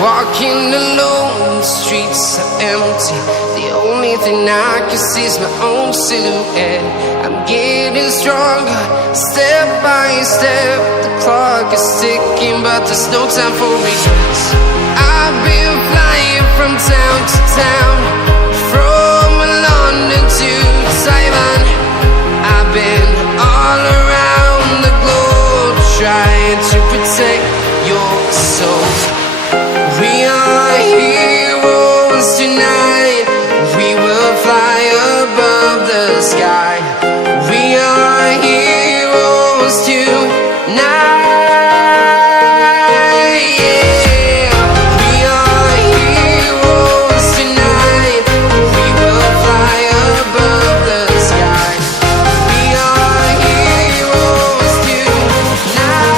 Walking alone, the streets are empty. The only thing I can see is my own silhouette. I'm getting stronger, step by step. The clock is ticking, but there's no time for regrets. I've been flying from town to town, from London to Taiwan. I've been all around the globe, trying to protect your soul. We are heroes tonight. We will fly above the sky. We are heroes tonight. Yeah. We are heroes tonight. We will fly above the sky. We are heroes tonight.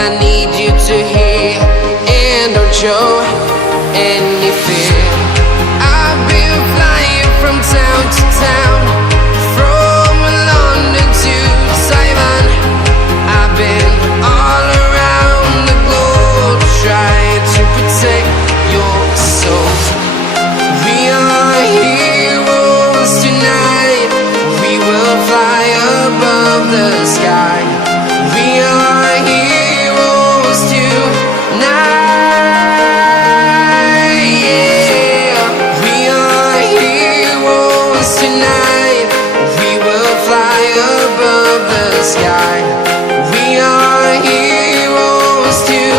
I need you to hear and don't show any fear. I've been flying from town to town, from London to Taiwan. I've been all around the globe, trying to protect your soul. We are heroes tonight. We will fly above the sky. We are heroes tonight. Yeah. We are heroes tonight. We will fly above the sky. We are heroes tonight.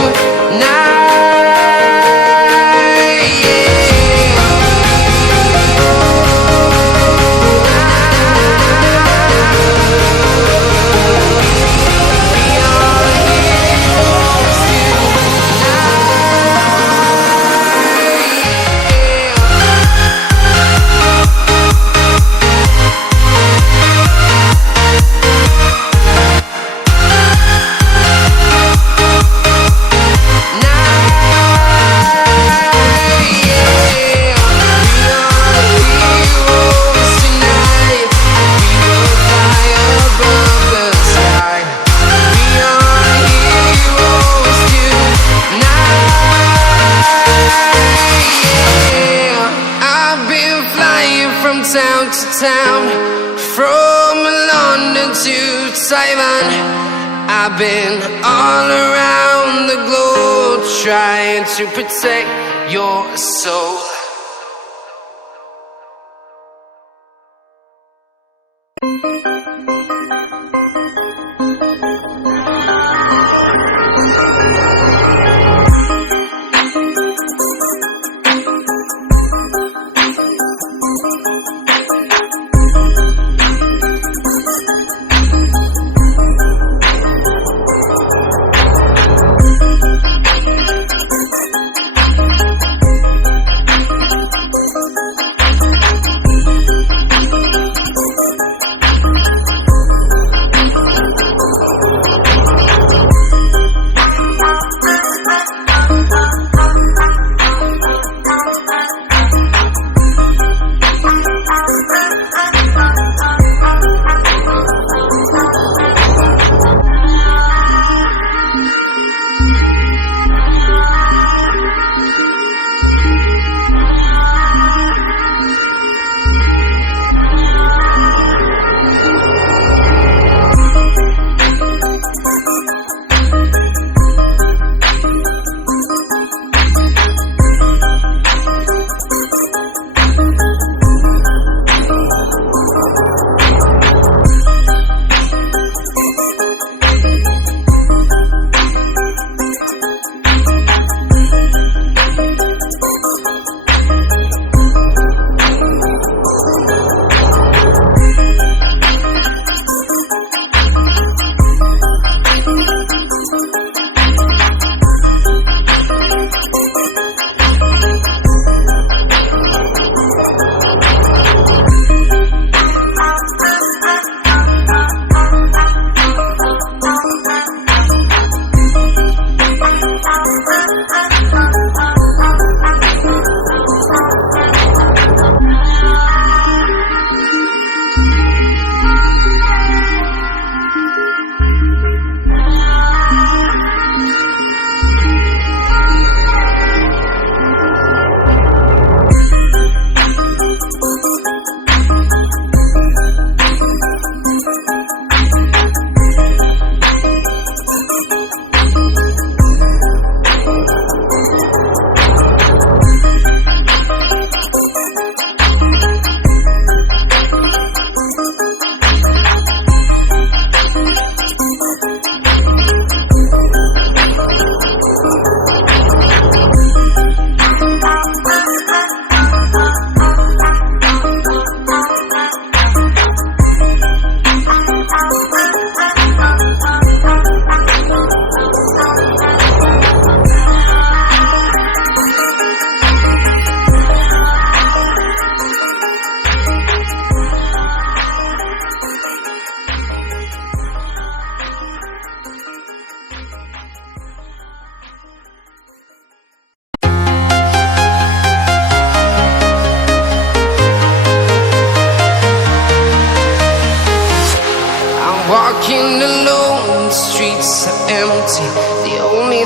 Town to town, from London to Taiwan. I've been all around the globe, trying to protect your soul.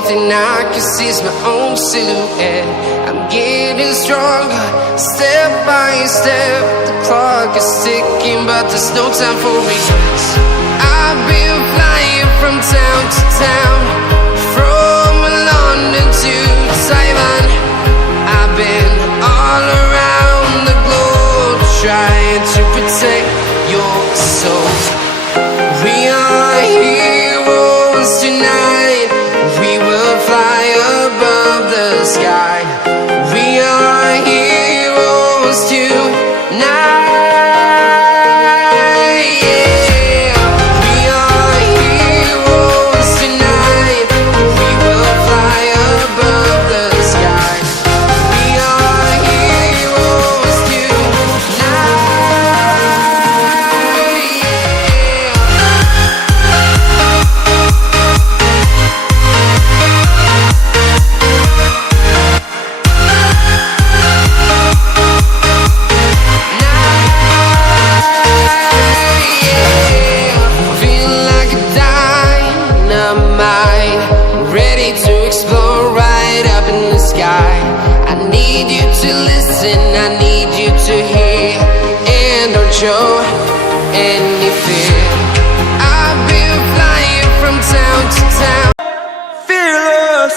thing I can see is my own silhouette. I'm getting stronger, step by step. The clock is ticking, but there's no time for regrets. I've been flying from town to town, from London to Taiwan. I've been all around the globe, trying to protect your soul. We are heroes tonight. We will fly above the sky. We are heroes tonight. Yeah. We are heroes tonight. We will fly above the sky. We are heroes tonight. I need you to hear, and don't show any fear. I've been flying from town to town, fearless.